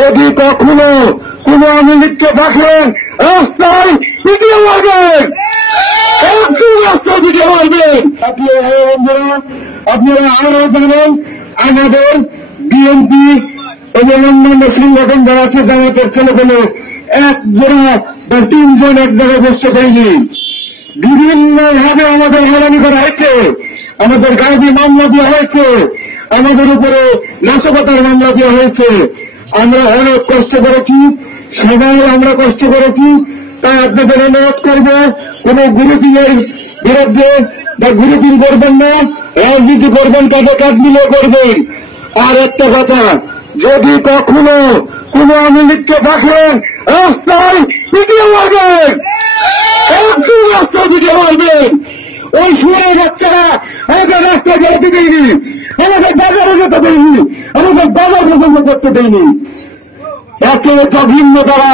যদি কখনো কোন আওয়ামী লীগকে দেখেন রাস্তায় ভিডিও মারবেন, একজন রাস্তায় ভিডিও মারবেন। আপনারা আরো জানেন আমাদের বিএনপি এবং অন্যান্য সংগঠন যারা আছে জামাতের ছেলেগুলো এক জোড়া বা তিনজন এক জায়গায় বসতে পারেনি। বিভিন্নভাবে আমাদের হয়রানি করা হয়েছে, আমাদের গাড়ি মামলা দেওয়া হয়েছে, আমাদের উপরে নাশকতার মামলা দেওয়া হয়েছে। আমরা অনেক কষ্ট করেছি, সবাই আমরা কষ্ট করেছি। তাই আপনাদের অনুরোধ করব, কোন গ্রুপিং এর বিরুদ্ধে বা গ্রুপিং করবেন না, রাজনীতি করবেন তাদের কাজ মিলে করবেন। আর একটা কথা, যদি কখনো কোন আওয়ামী লীগকে দেখেন রাস্তায় ভিডিও মারবেন, একজন রাস্তায় ভিডিও মারবেন। ওই শুয়ে বাচ্চারা আমাদের রাস্তায় বেরোতে দেয়নি, আমাদের বাজারে যেতে দেয়নি, আমাদের বাজার পছন্দ করতে দেয়নি। একে ভিন্ন তারা